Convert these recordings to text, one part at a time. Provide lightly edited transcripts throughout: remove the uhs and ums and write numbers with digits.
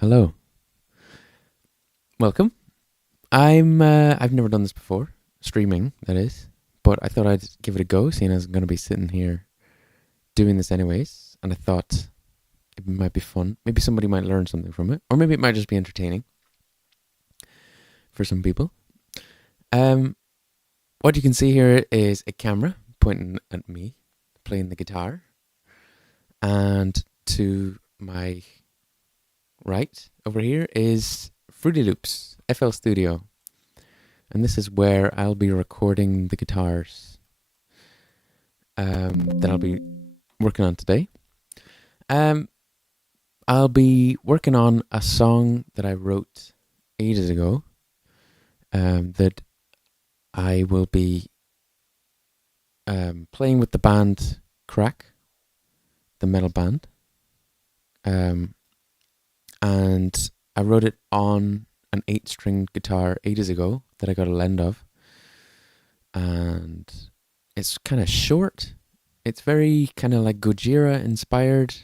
Hello. Welcome. I've never done this before, streaming that is, but I thought I'd give it a go, seeing as I'm going to be sitting here doing this anyways, and I thought it might be fun. Maybe somebody might learn something from it, or maybe it might just be entertaining for some people. Um, what you can see here is a camera pointing at me, playing the guitar, and to my right over here is Fruity Loops FL Studio, and this is where I'll be recording the guitars that I'll be working on today. I'll be working on a song that I wrote ages ago that I will be playing with the band KRAIK, the metal band. And I wrote it on an 8-string guitar ages ago that I got a lend of. And it's kind of short. It's very kind of like Gojira inspired.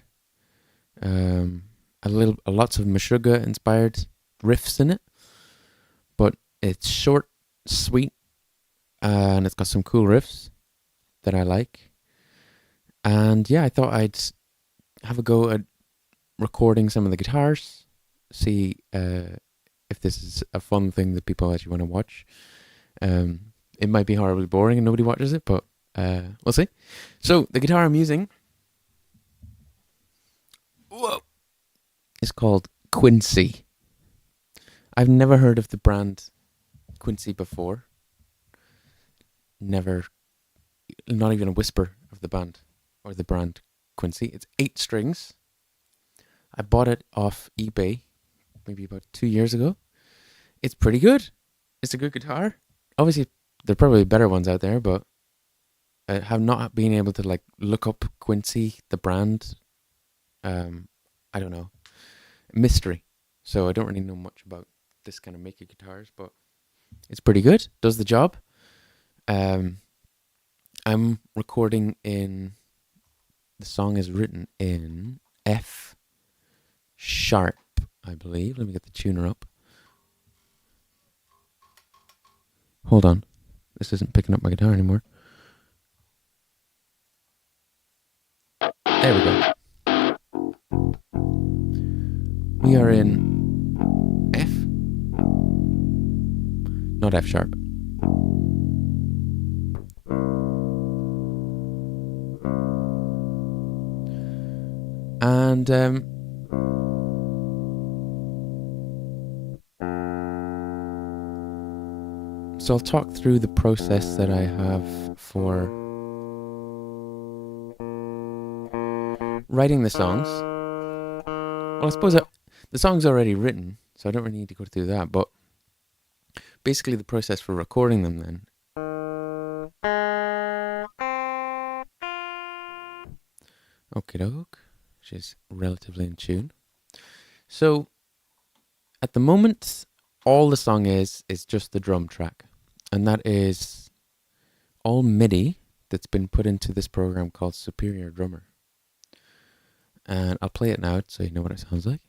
Lots of Meshuggah inspired riffs in it. But it's short, sweet, and it's got some cool riffs that I like. And yeah, I thought I'd have a go at recording some of the guitars, see if this is a fun thing that people actually want to watch. It might be horribly boring and nobody watches it, but we'll see. So the guitar I'm using is called Quincy. I've never heard of the brand Quincy before. Never, not even a whisper of the band or the brand Quincy. It's 8 strings. I bought it off eBay maybe about 2 years ago. It's pretty good. It's a good guitar. Obviously, there are probably better ones out there, but I have not been able to like look up Quincy, the brand. I don't know. Mystery. So I don't really know much about this kind of maker guitars, but it's pretty good. Does the job. I'm recording in, the song is written in F sharp, I believe. Let me get the tuner up. Hold on. This isn't picking up my guitar anymore. There we go. We are in F, not F sharp. And so I'll talk through the process that I have for writing the songs. Well, I suppose the song's already written, so I don't really need to go through that, but basically the process for recording them then. Okie doke, which is relatively in tune. So at the moment, all the song is just the drum track, and that is all MIDI that's been put into this program called Superior Drummer. And I'll play it now so you know what it sounds like.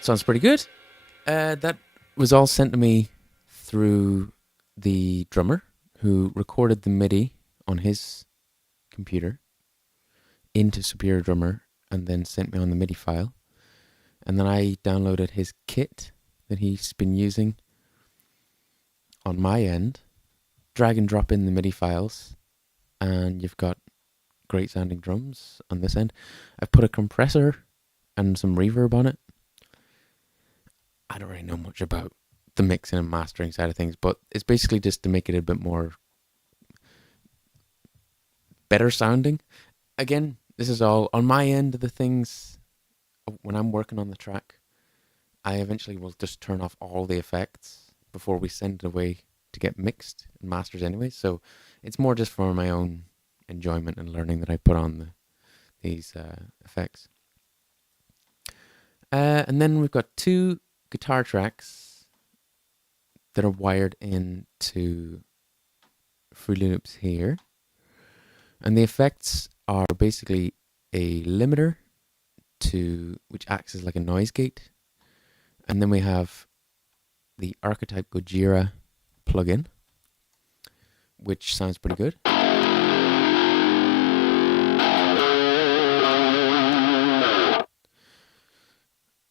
Sounds pretty good. That was all sent to me through the drummer who recorded the MIDI on his computer into Superior Drummer and then sent me on the MIDI file. And then I downloaded his kit that he's been using on my end, drag and drop in the MIDI files, and you've got great sounding drums on this end. I've put a compressor and some reverb on it. I don't really know much about the mixing and mastering side of things, but it's basically just to make it a bit more better sounding. Again, this is all on my end of the things. When I'm working on the track, I eventually will just turn off all the effects before we send it away to get mixed and mastered anyway. So it's more just for my own enjoyment and learning that I put on these effects. And then we've got 2 guitar tracks that are wired into Fruity Loops here. And the effects are basically a limiter which acts as like a noise gate. And then we have the Archetype Gojira plugin, which sounds pretty good.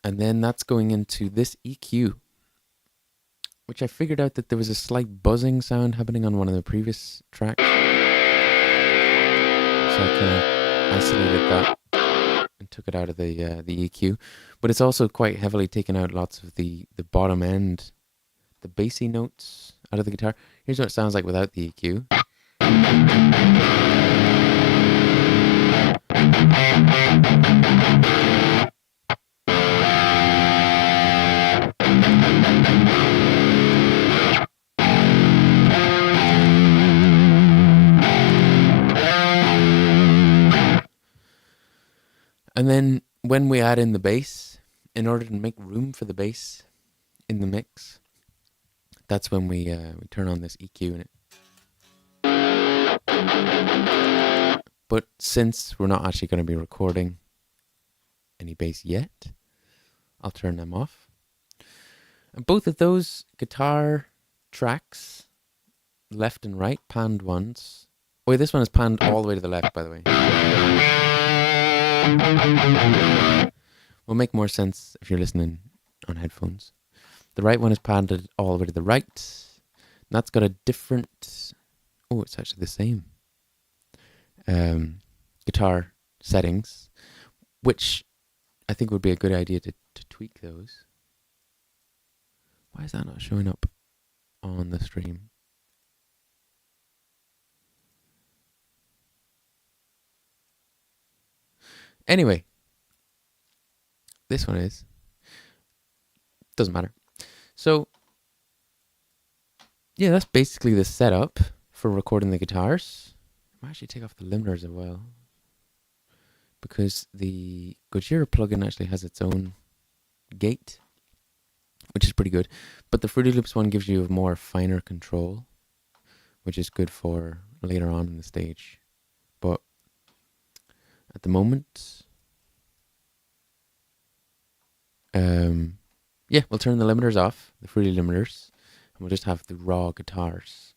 And then that's going into this EQ, which I figured out that there was a slight buzzing sound happening on one of the previous tracks. So I kind of isolated that and took it out of the EQ. But it's also quite heavily taken out lots of the bottom end, the bassy notes out of the guitar. Here's what it sounds like without the EQ. And then when we add in the bass, in order to make room for the bass in the mix, that's when we turn on this EQ in it. But since we're not actually going to be recording any bass yet, I'll turn them off. And both of those guitar tracks, left and right, panned ones. Oh, this one is panned all the way to the left, by the way. Will make more sense if you're listening on headphones. The right one is panned all the way to the right. And that's got a different... Oh, it's actually the same. Guitar settings, which I think would be a good idea to tweak those. Why is that not showing up on the stream? Anyway, this one is. Doesn't matter. So, yeah, that's basically the setup for recording the guitars. I might actually take off the limiters as well, because the Gojira plugin actually has its own gate, which is pretty good. But the Fruity Loops one gives you a more finer control, which is good for later on in the stage. But at the moment, yeah, we'll turn the limiters off, the Fruity limiters, and we'll just have the raw guitars.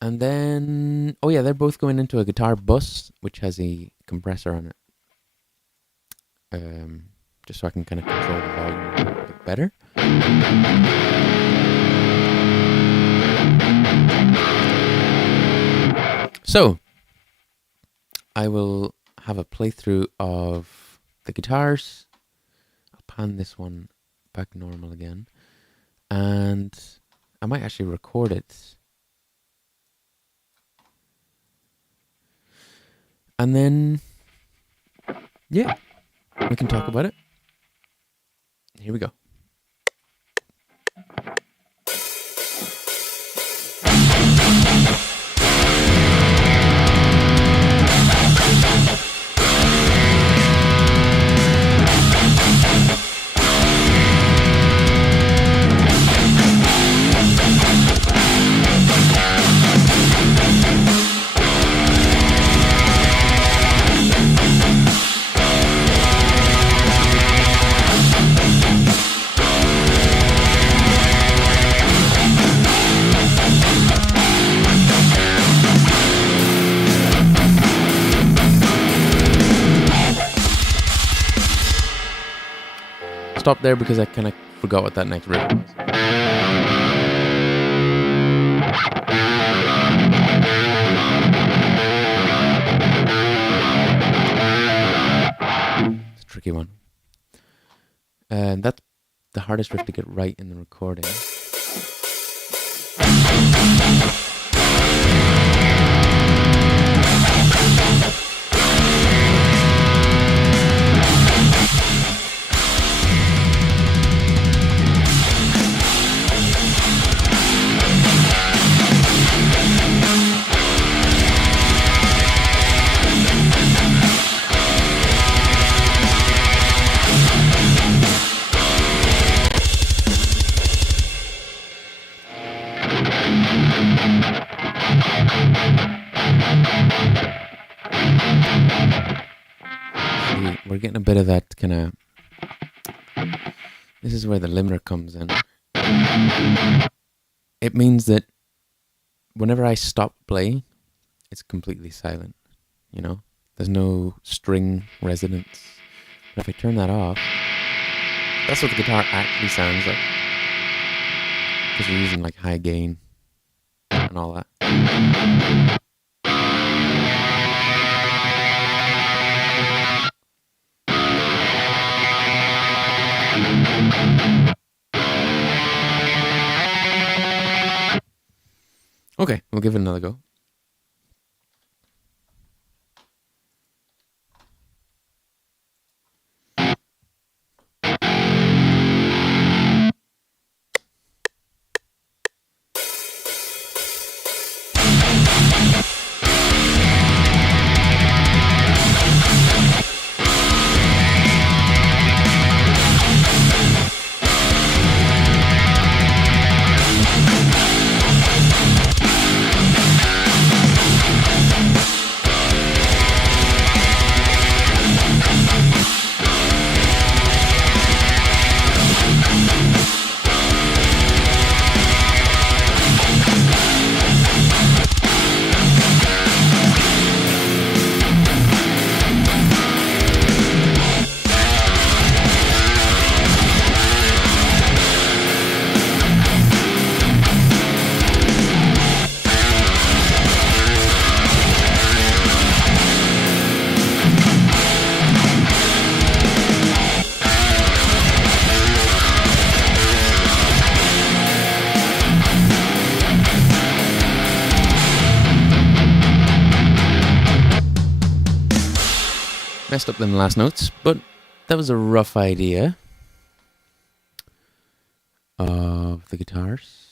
And then, oh yeah, they're both going into a guitar bus, which has a compressor on it. Just so I can kind of control the volume a little bit better. So, I will have a playthrough of the guitars. I'll pan this one back normal again. And I might actually record it. And then, yeah, we can talk about it. Here we go. Stop there because I kind of forgot what that next riff was. It's a tricky one. And that's the hardest riff to get right in the recording. we're getting a bit of that kind of... This is where the limiter comes in. It means that whenever I stop playing, it's completely silent, you know? There's no string resonance. But if I turn that off, that's what the guitar actually sounds like. Because we're using like high gain and all that. Okay, we'll give it another go. Messed up them last notes, but that was a rough idea of the guitars.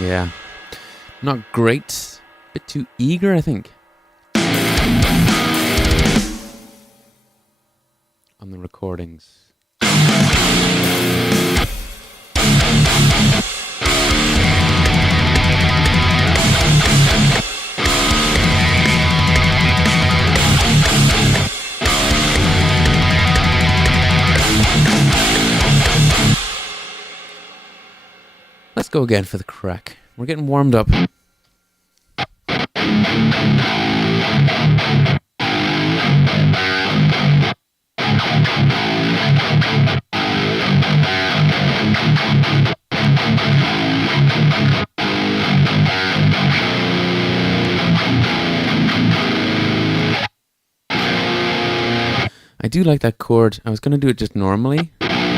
Yeah, not great. Bit too eager, I think, on the recordings. Let's go again for the KRAIK. We're getting warmed up. I do like that chord. I was going to do it just normally, but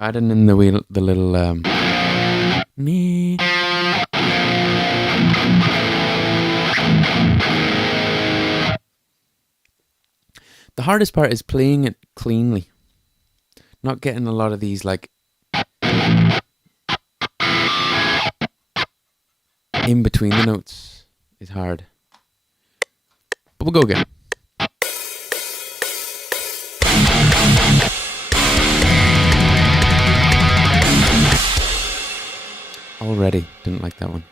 adding in the little me. The hardest part is playing it cleanly. Not getting a lot of these like in between the notes is hard. But we'll go again. Already didn't like that one.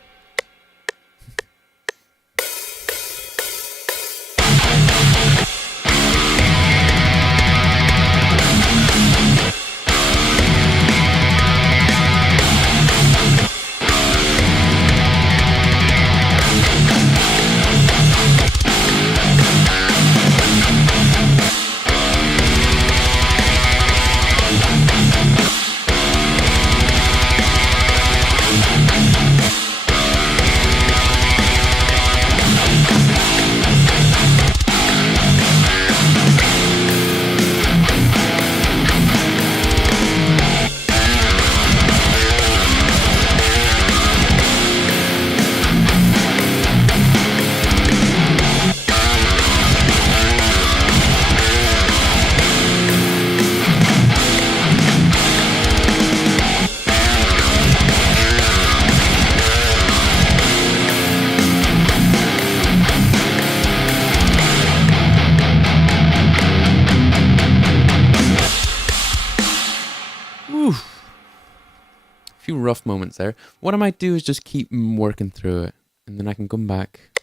few rough moments there. What I might do is just keep working through it, and then I can come back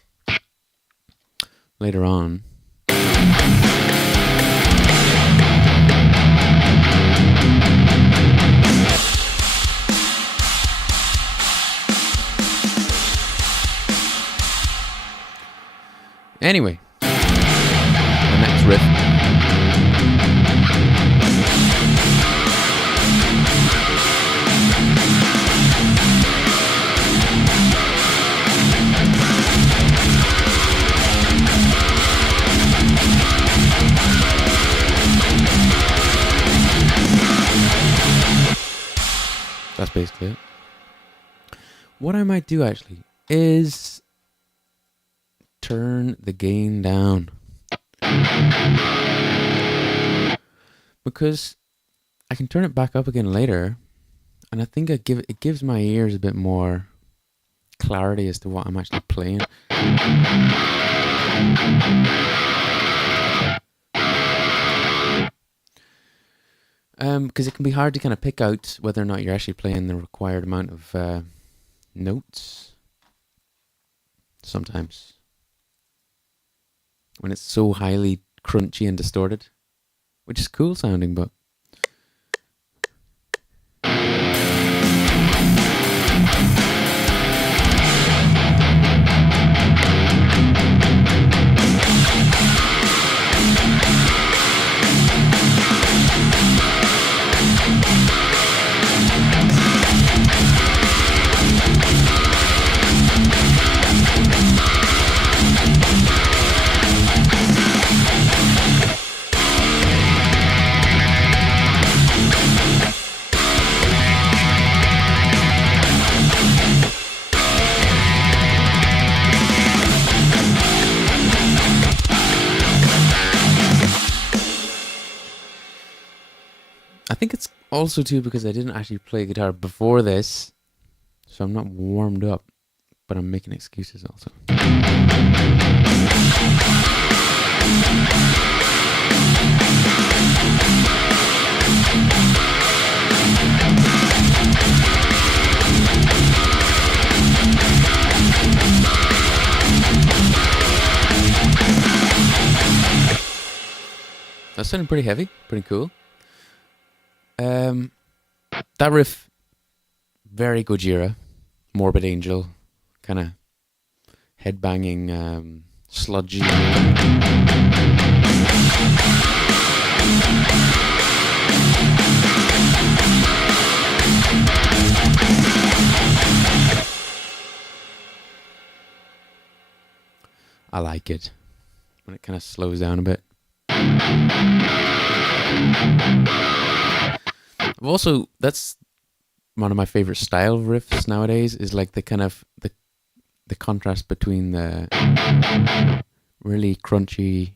later on. Anyway, the next riff. That's basically it. What I might do actually is turn the gain down, because I can turn it back up again later, and I think it gives my ears a bit more clarity as to what I'm actually playing. Because it can be hard to kind of pick out whether or not you're actually playing the required amount of notes sometimes, when it's so highly crunchy and distorted, which is cool sounding, but I think it's also too because I didn't actually play guitar before this, so I'm not warmed up, but I'm making excuses also. That's sounding pretty heavy, pretty cool. That riff, very Gojira, Morbid Angel, kind of headbanging, sludgy. I like it when it kind of slows down a bit. Also, that's one of my favorite style riffs nowadays, is like the kind of the contrast between the really crunchy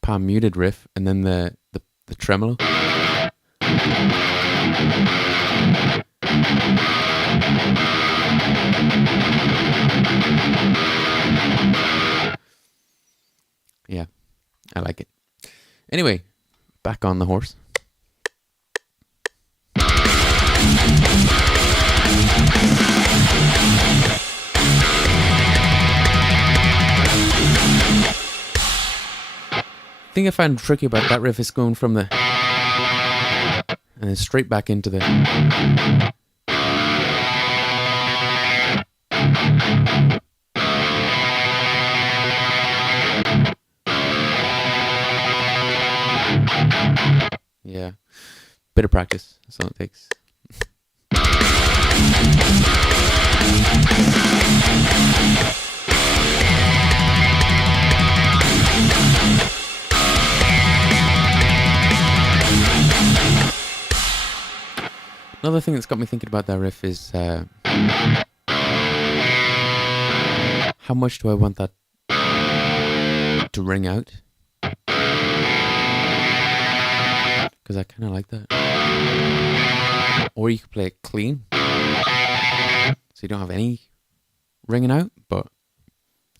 palm muted riff and then the tremolo. Yeah, I like it. Anyway, back on the horse. The thing I find tricky about that riff is going from the and then straight back into the yeah, bit of practice, that's all it takes. Another thing that's got me thinking about that riff is how much do I want that to ring out? Because I kind of like that. Or you could play it clean, so you don't have any ringing out, but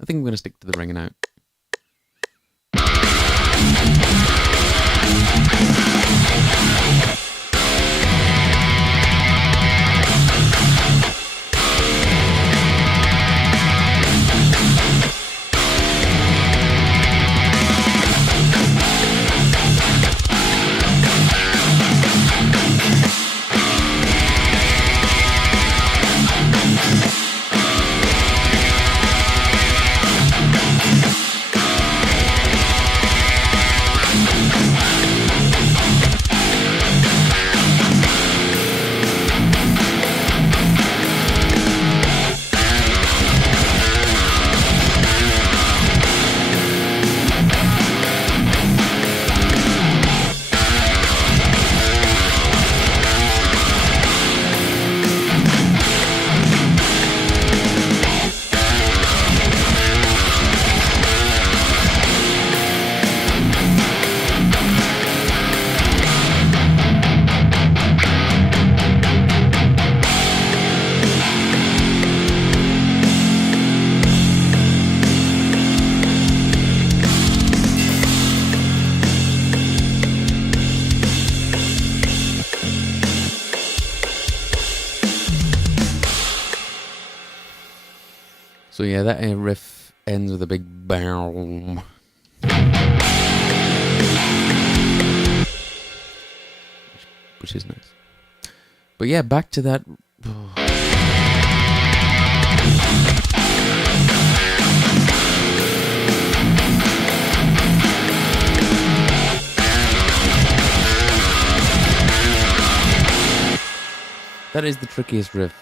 I think I'm going to stick to the ringing out. So yeah, that riff ends with a big boom, which is nice. But yeah, back to that. That is the trickiest riff.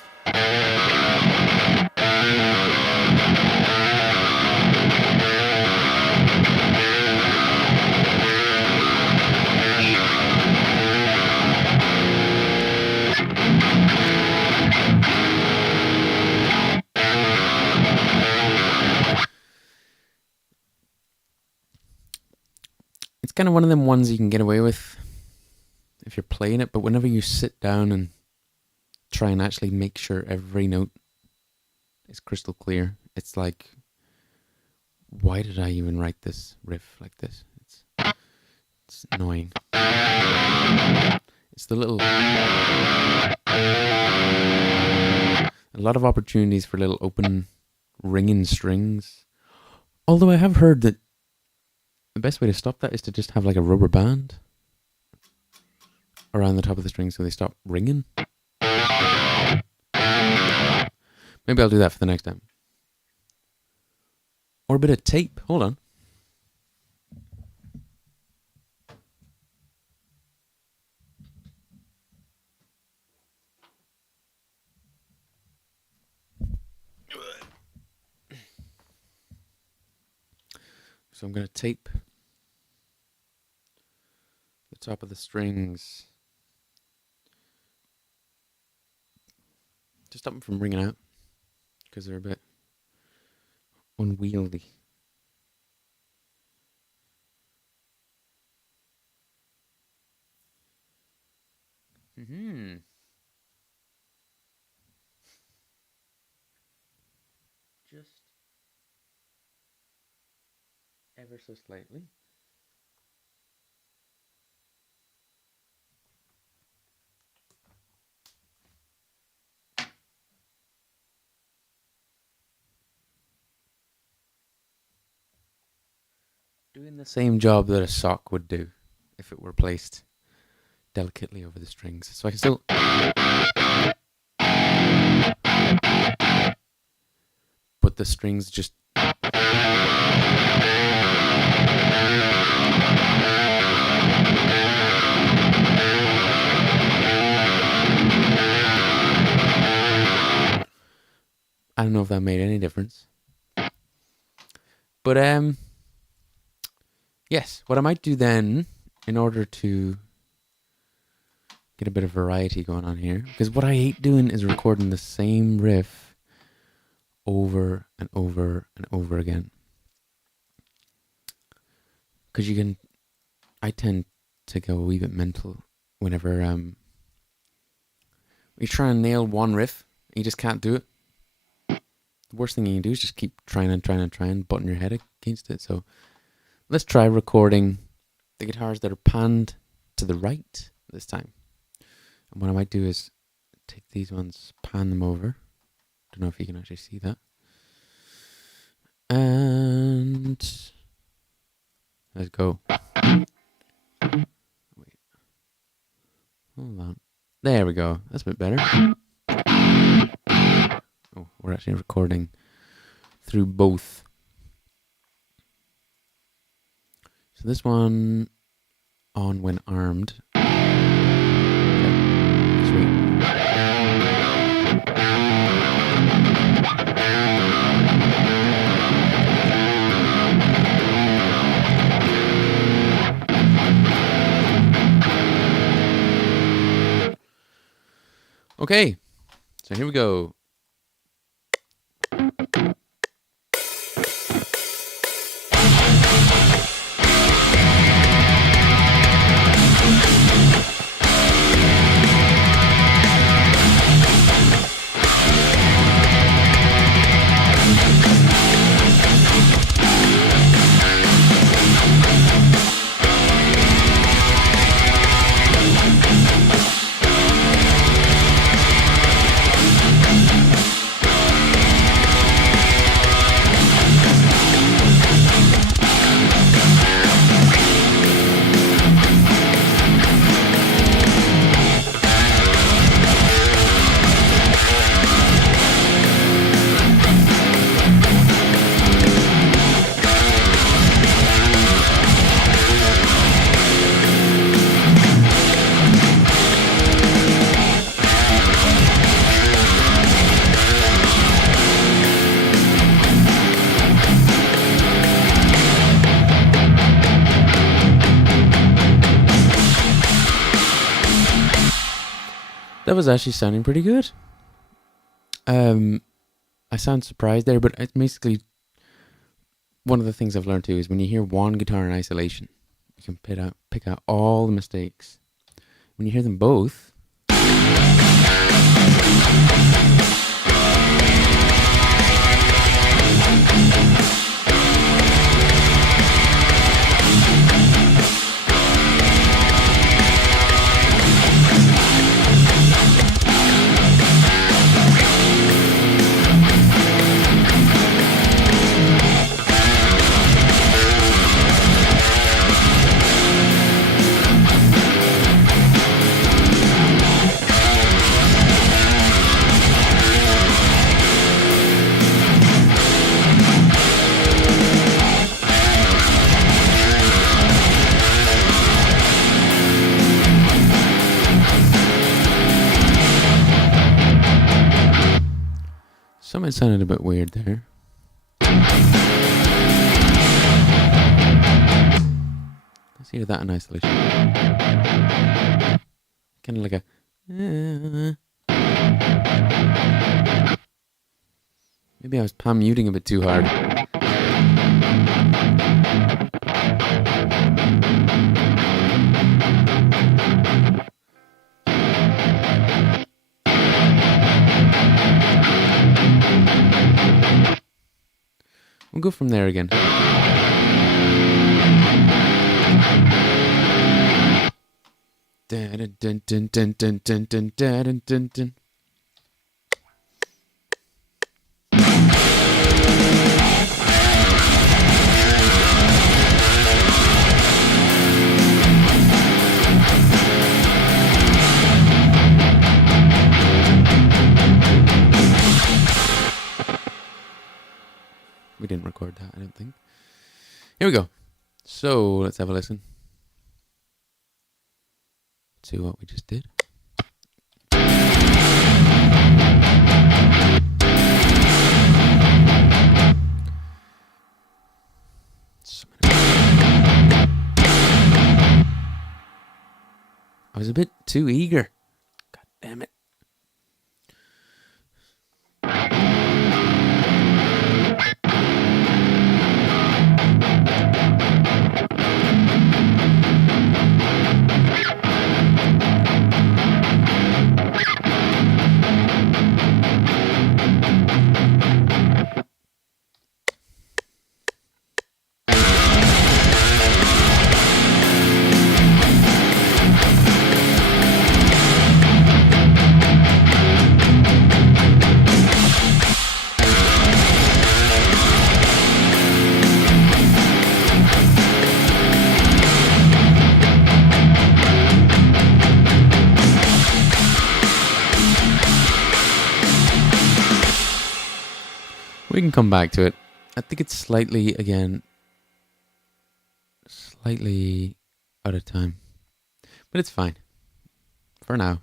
It's kind of one of them ones you can get away with if you're playing it, but whenever you sit down and try and actually make sure every note is crystal clear, it's like, why did I even write this riff like this? It's annoying. It's the little... A lot of opportunities for little open ringing strings. Although I have heard that the best way to stop that is to just have like a rubber band around the top of the string so they stop ringing. Maybe I'll do that for the next time. Or a bit of tape. Hold on. So I'm going to tape the top of the strings to stop them from ringing out, because they're a bit unwieldy. Just ever so slightly. Doing the same job that a sock would do if it were placed delicately over the strings. So I can still... But the strings just... I don't know if that made any difference. But, yes, what I might do then, in order to get a bit of variety going on here, because what I hate doing is recording the same riff over and over and over again. Because I tend to go a wee bit mental whenever you try and nail one riff, and you just can't do it. The worst thing you can do is just keep trying and trying and trying, butting your head against it. So let's try recording the guitars that are panned to the right this time. And what I might do is take these ones, pan them over. Don't know if you can actually see that. And let's go. Wait. Hold on. There we go. That's a bit better. Oh, we're actually recording through both. So this one on when armed. Okay, sweet. Okay, so here we go. That was actually sounding pretty good. I sound surprised there, but it's basically one of the things I've learned too is when you hear one guitar in isolation, you can pick out all the mistakes. When you hear them both, something sounded a bit weird there. Let's hear that in isolation. Kind of like a... Maybe I was palm muting a bit too hard. We'll go from there again. Dun, dun, dun, dun, dun, dun, dun, dun, dun, dun. We didn't record that, I don't think. Here we go. So let's have a listen to what we just did. I was a bit too eager. God damn it. We can come back to it. I think it's slightly out of time. But it's fine. For now.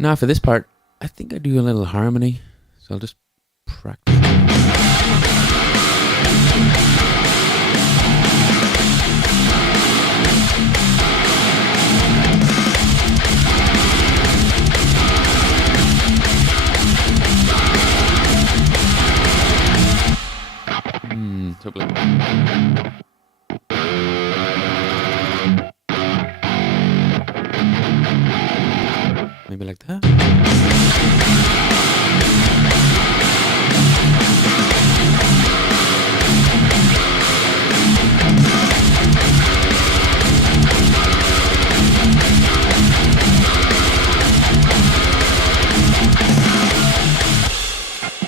Now for this part, I think I do a little harmony. So I'll just practice. Totally. Maybe like that.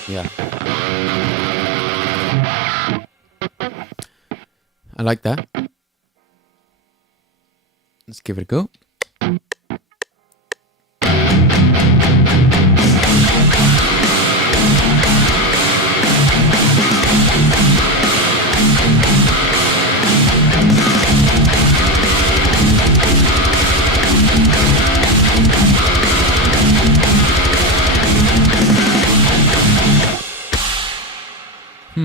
Yeah. I like that. Let's give it a go. Right.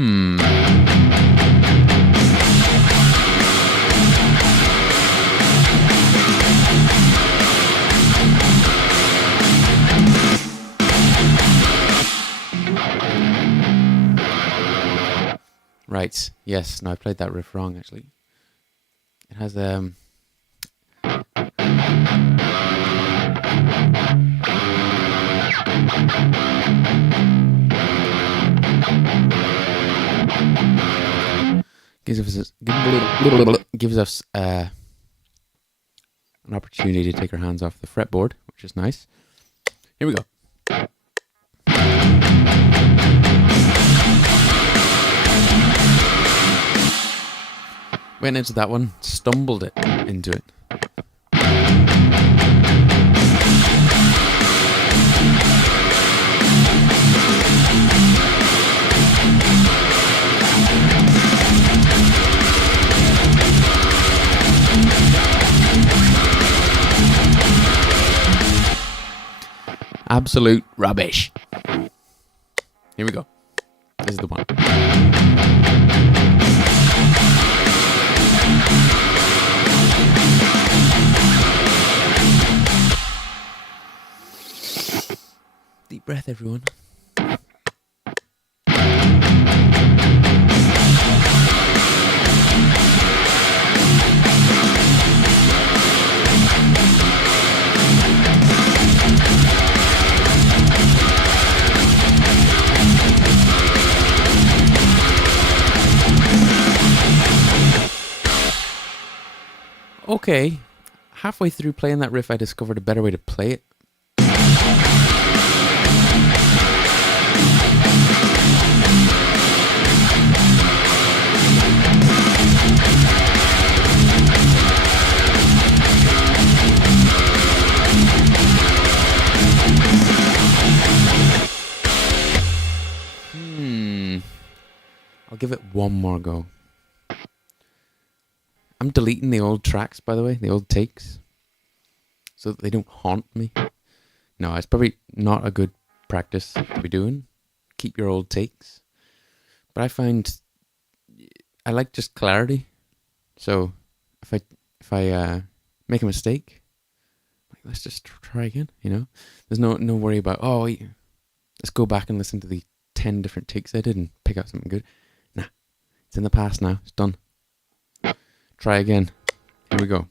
Yes. No, I played that riff wrong, actually. It has gives us an opportunity to take our hands off the fretboard, which is nice. Here we go. Went into that one, stumbled it into it. Absolute rubbish. Here we go. This is the one. Deep breath, everyone. Okay, halfway through playing that riff, I discovered a better way to play it. I'll give it one more go. I'm deleting the old tracks, by the way, the old takes, so that they don't haunt me. No, it's probably not a good practice to be doing. Keep your old takes. But I find I like just clarity. So if I make a mistake, like, let's just try again. You know, there's no worry about let's go back and listen to the 10 different takes I did and pick out something good. Nah, it's in the past now. It's done. Try again. Here we go.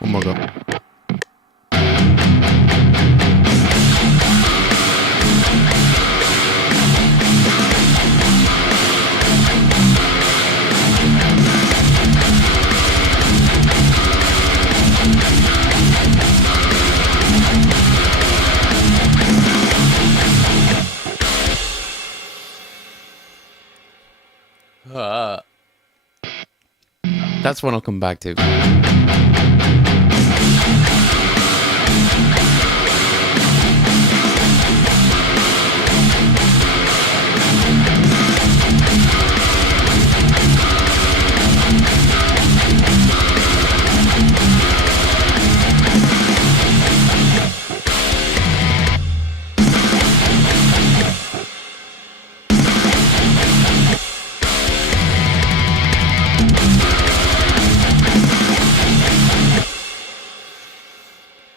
One more go. That's one I'll come back to.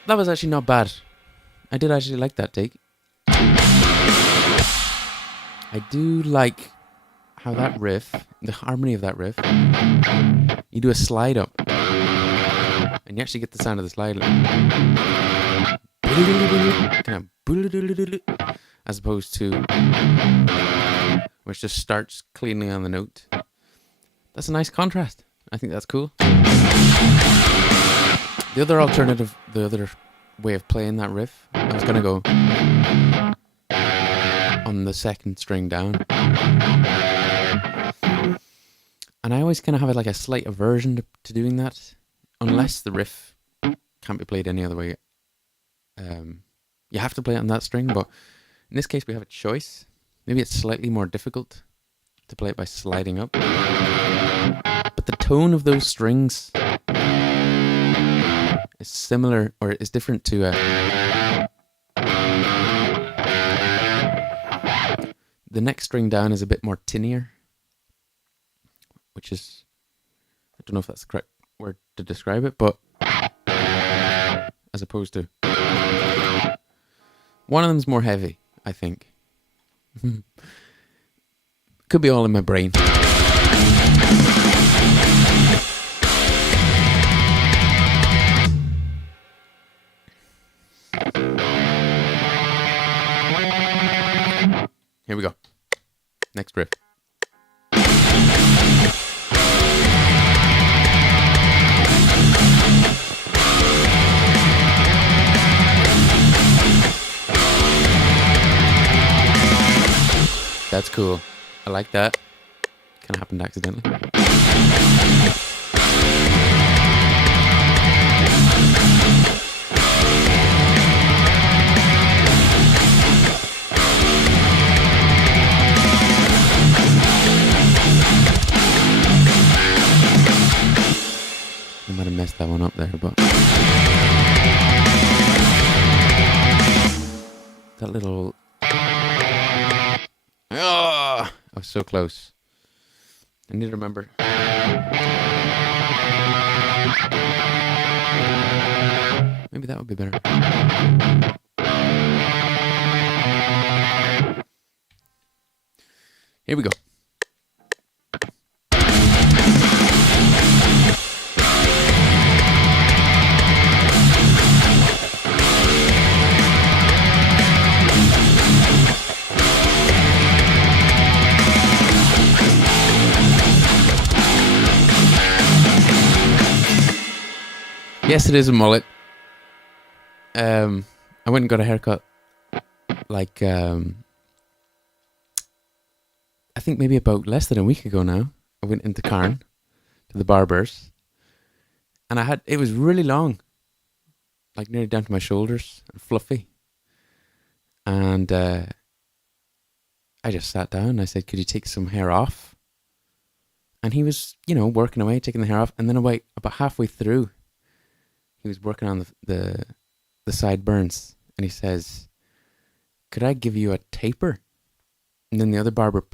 That was actually not bad. I did actually like that take. I do like how that riff, the harmony of that riff, you do a slide up. And you actually get the sound of the slide. Kind of, as opposed to which just starts cleanly on the note. That's a nice contrast. I think that's cool. The other alternative, the other way of playing that riff, I was going to go on the second string down And I always kind of have like a slight aversion to doing that, unless the riff can't be played any other way. You have to play it on that string, but in this case we have a choice. Maybe it's slightly more difficult to play it by sliding up. But the tone of those strings is similar, or is different to the next string down is a bit more tinier, which is, I don't know if that's the correct word to describe it, but as opposed to, one of them's more heavy, I think. Could be all in my brain. Here we go. Next riff. That's cool. I like that. Kind of happened accidentally. I might have messed that one up there, but that little... Oh, I was so close. I need to remember. Maybe that would be better. Here we go. Yes, it is a mullet. I went and got a haircut like I think maybe about less than a week ago now. I went into Cairn to the barbers, and it was really long, like nearly down to my shoulders, and fluffy. And I just sat down and I said, "Could you take some hair off?" And he was, working away, taking the hair off, and then about halfway through, he was working on the sideburns, and he says, "Could I give you a taper?" And then the other barber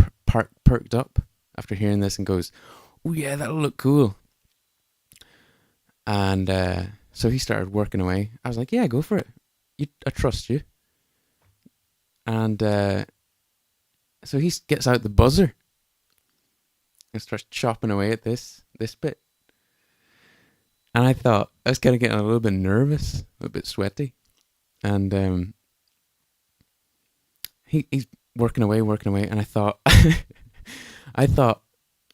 perked up after hearing this and goes, "Oh yeah, that'll look cool." And so he started working away. I was like, "Yeah, go for it. I trust you." And so he gets out the buzzer and starts chopping away at this bit. And I thought, I was kind of getting a little bit nervous, a little bit sweaty. And he's working away, and I thought, I thought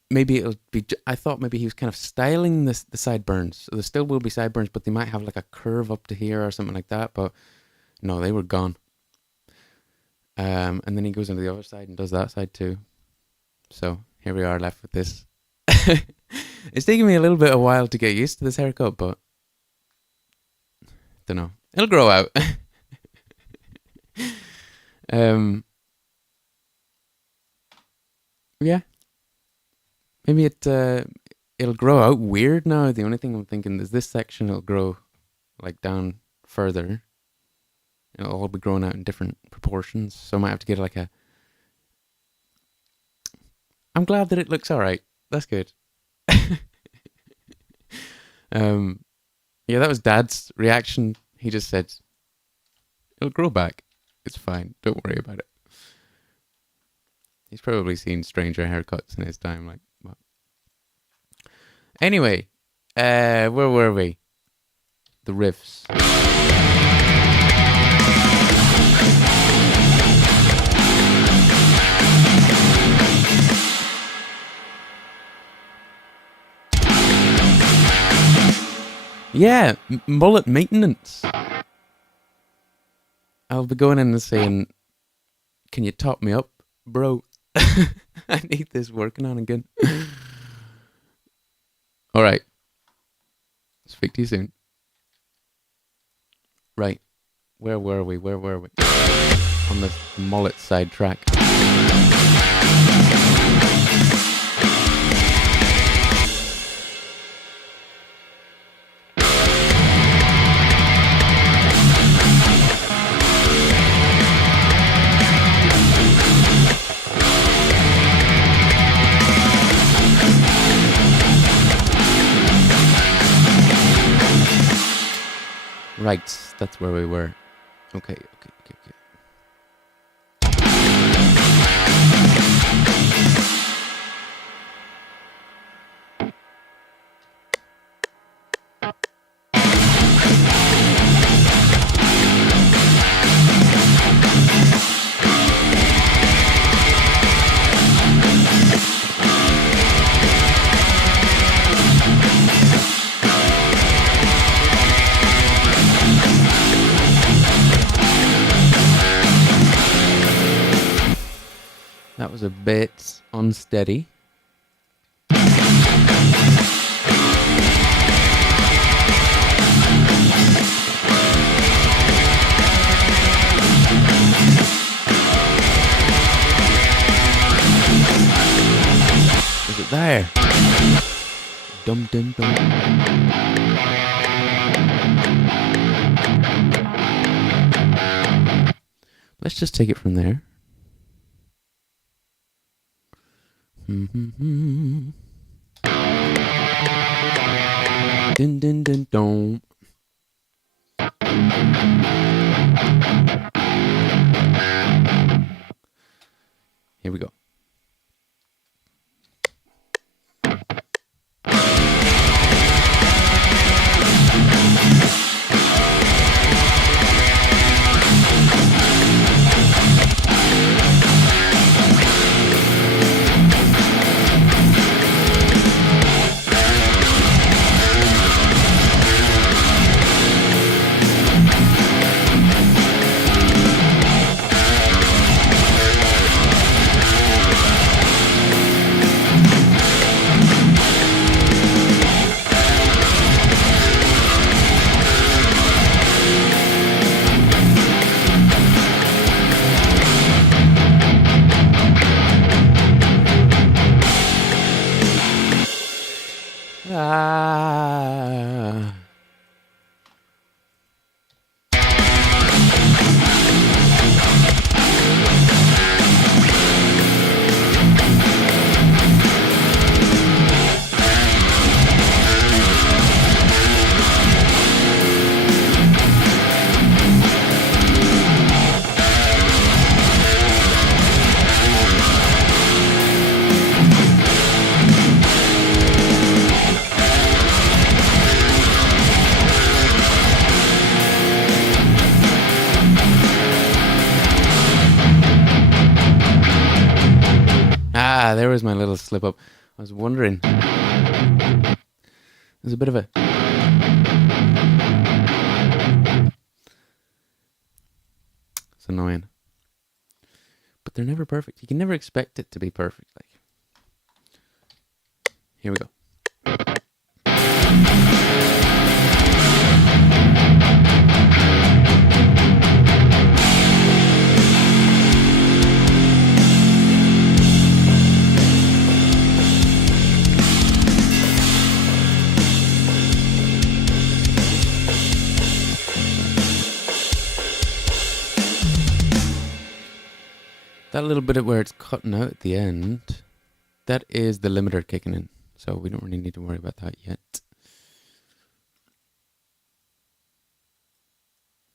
maybe he was kind of styling the sideburns. So there still will be sideburns, but they might have like a curve up to here or something like that. But no, they were gone. And then he goes into the other side and does that side too. So here we are left with this. It's taking me a little bit of a while to get used to this haircut, but don't know. It'll grow out. Yeah. Maybe it'll grow out weird now. The only thing I'm thinking is this section will grow like down further. It'll all be growing out in different proportions. So I might have to get like I'm glad that it looks alright. That's good. Yeah, that was Dad's reaction. He just said, "It'll grow back. It's fine. Don't worry about it." He's probably seen stranger haircuts in his time. Like, what? Anyway, where were we? The riffs. Yeah, mullet maintenance. I'll be going in and saying, "Can you top me up, bro? I need this working on again." All right. Speak to you soon. Right. Where were we? On the mullet side track. Right, that's where we were. Okay. That was a bit unsteady. Is it there? Dum dum dum. Let's just take it from there. Dun dun dun dun. Here we go. There was my little slip up. I was wondering. There's a bit of a... It's annoying. But they're never perfect. You can never expect it to be perfect. Like, here we go. That little bit of where it's cutting out at the end, that is the limiter kicking in. So we don't really need to worry about that yet.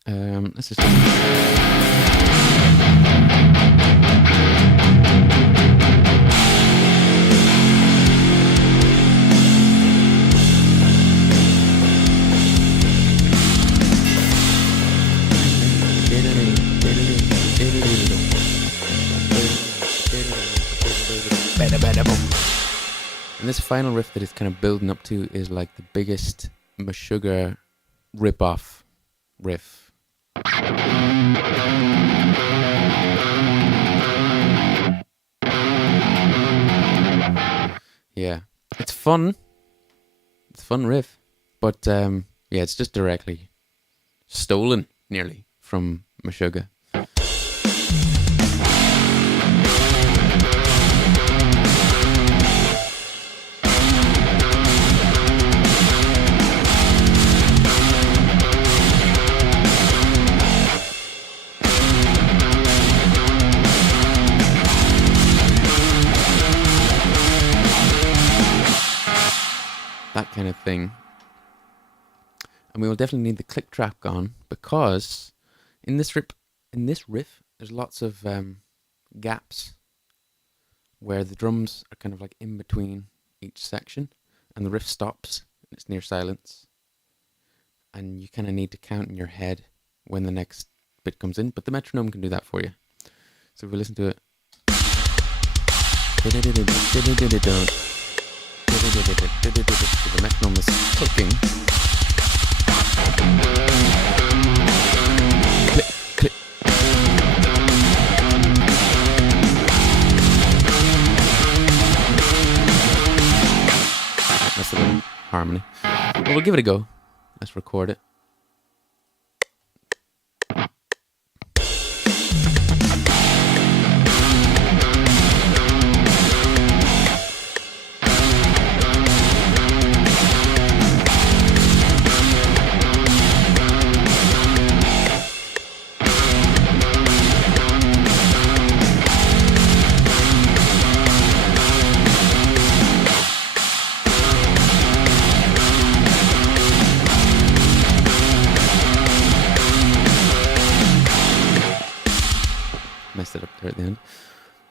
Let's just... And this final riff that it's kind of building up to is like the biggest Meshuggah rip-off riff. Yeah, it's fun. It's a fun riff. But yeah, it's just directly stolen nearly from Meshuggah. That kind of thing. And we will definitely need the click track on, because in this riff, there's lots of gaps where the drums are kind of like in between each section, and the riff stops and it's near silence, and you kind of need to count in your head when the next bit comes in, but the metronome can do that for you. So if we listen to it, the metronome is clicking. Click, click. That's the little harmony. Well, we'll give it a go. Let's record it. Messed it up there at the end,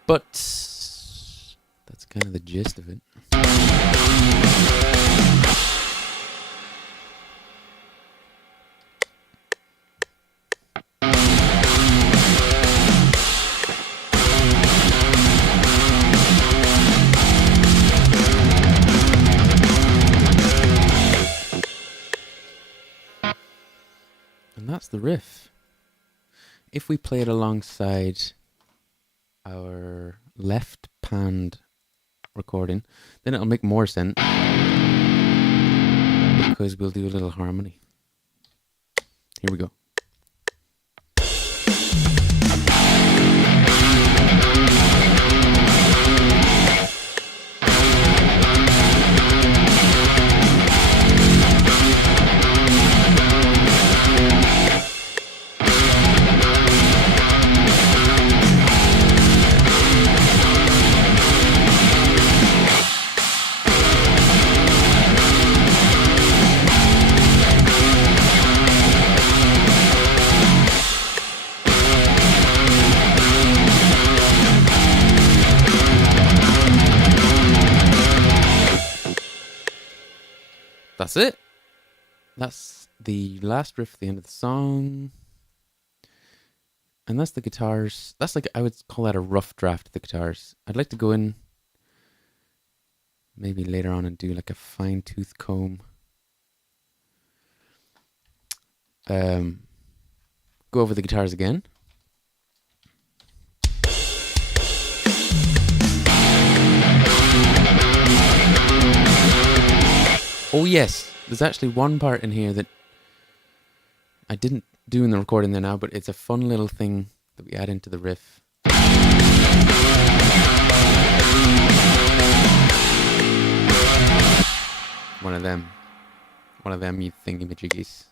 but that's kind of the gist of it. And that's the riff. If we play it alongside our left panned recording, then it'll make more sense, because we'll do a little harmony. Here we go. That's it. That's the last riff at the end of the song. And that's the guitars. That's like, I would call that a rough draft of the guitars. I'd like to go in maybe later on and do like a fine tooth comb. Go over the guitars again. Oh yes, there's actually one part in here that I didn't do in the recording there now, but it's a fun little thing that we add into the riff. One of them you thingy-majiggies.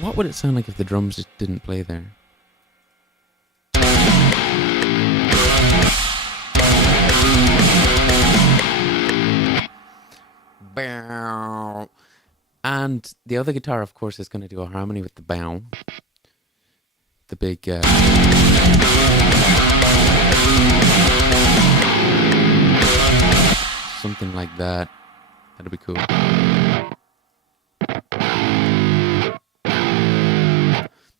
What would it sound like if the drums just didn't play there? And the other guitar, of course, is going to do a harmony with the bow. The big... something like that. That'd be cool.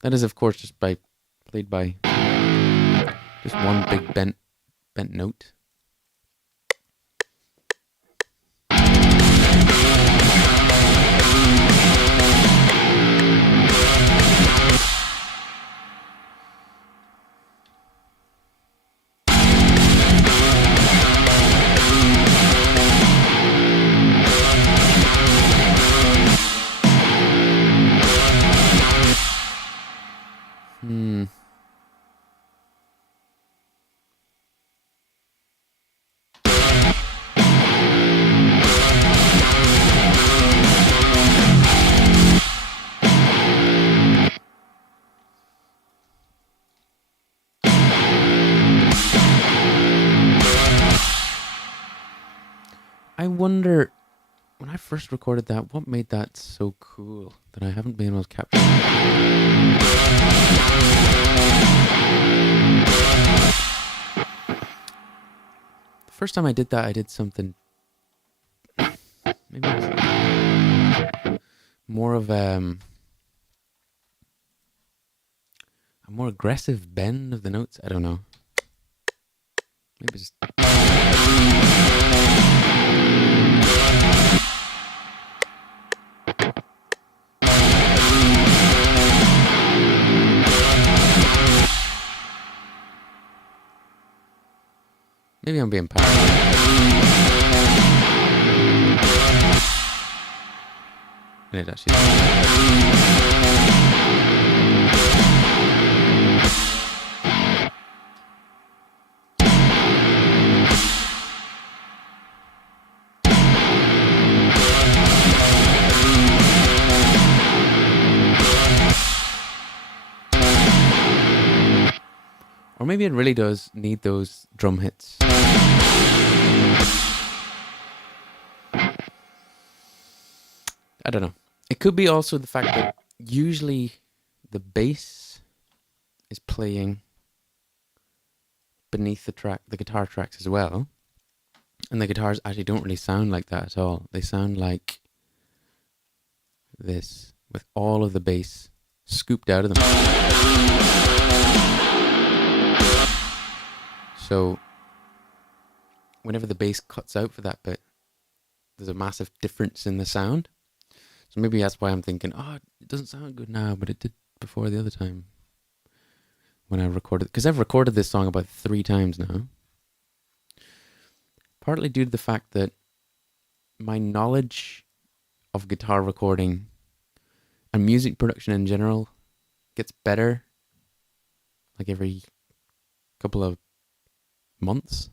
That is, of course, just played by just one big bent note. I wonder, when I first recorded that, what made that so cool that I haven't been able to capture it? The first time I did that, I did something, maybe it was more of a more aggressive bend of the notes. I don't know. Maybe just... Maybe I'm being paranoid. And it actually... Or maybe it really does need those drum hits. I don't know. It could be also the fact that usually the bass is playing beneath the guitar tracks as well. And the guitars actually don't really sound like that at all. They sound like this, with all of the bass scooped out of them. So whenever the bass cuts out for that bit, there's a massive difference in the sound. So maybe that's why I'm thinking, oh, it doesn't sound good now, but it did before the other time when I recorded. Because I've recorded this song about 3 times now. Partly due to the fact that my knowledge of guitar recording and music production in general gets better like every couple of months.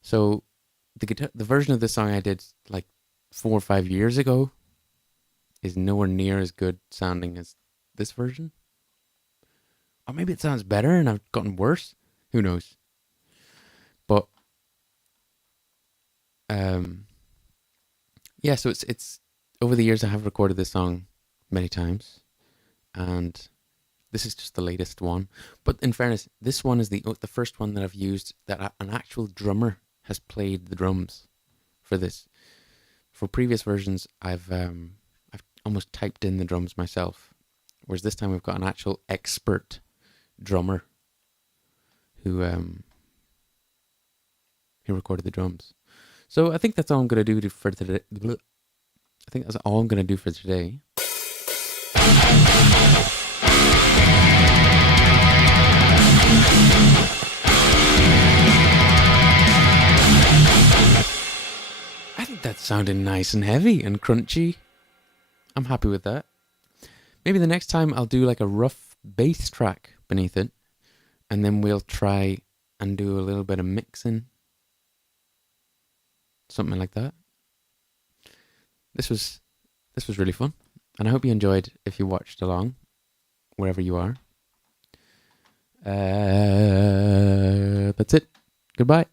So the version of this song I did like 4 or 5 years ago is nowhere near as good sounding as this version. Or maybe it sounds better and I've gotten worse. Who knows? But yeah, so it's over the years I have recorded this song many times, and this is just the latest one. But in fairness, this one is the first one that I've used that an actual drummer has played the drums for this. For previous versions, I've almost typed in the drums myself, whereas this time we've got an actual expert drummer who recorded the drums. So I think that's all I'm going to do for today. I think that's all I'm going to do for today. I think that's sounding nice and heavy and crunchy. I'm happy with that. Maybe the next time I'll do like a rough bass track beneath it, and then we'll try and do a little bit of mixing. Something like that. This was really fun, and I hope you enjoyed if you watched along, wherever you are. That's it. Goodbye.